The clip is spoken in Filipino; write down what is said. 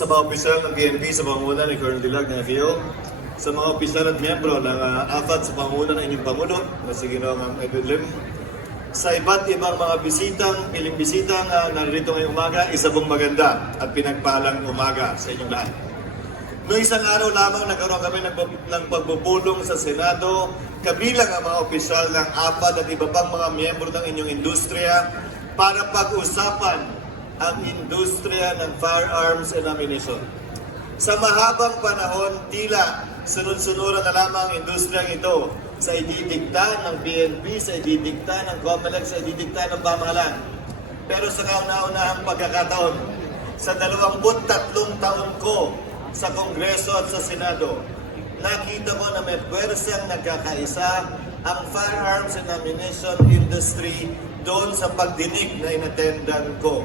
sa mga opisyal ng PNP sa pangunguna ni Colonel Dilag ng FEO, sa mga opisyal at miyembro ng AFAT sa pangunguna ng inyong Pangulo na si Ginoong Edwin Lim, sa iba't ibang mga piling bisitang naririto ngayong umaga, isa pong maganda at pinagpalang umaga sa inyong lahat. Noong isang araw lamang nagkaroon kami ng pagbubulong sa Senado, kabilang ang mga opisyal ng AFAT at iba pang mga miyembro ng inyong industriya para pag-usapan ang industriya ng firearms and ammunition. Sa mahabang panahon, tila sunod-sunuran na lamang ang industriyang ito sa ididikta ng PNP, sa ididikta ng COMELEC, sa ididikta ng pamahalaan. Pero sa kauna-unahang pagkakataon, sa 23 taon ko sa Kongreso at sa Senado, nakita ko na may pwersang nagkakaisa ang firearms and ammunition industry doon sa pagdinig na inatendan ko.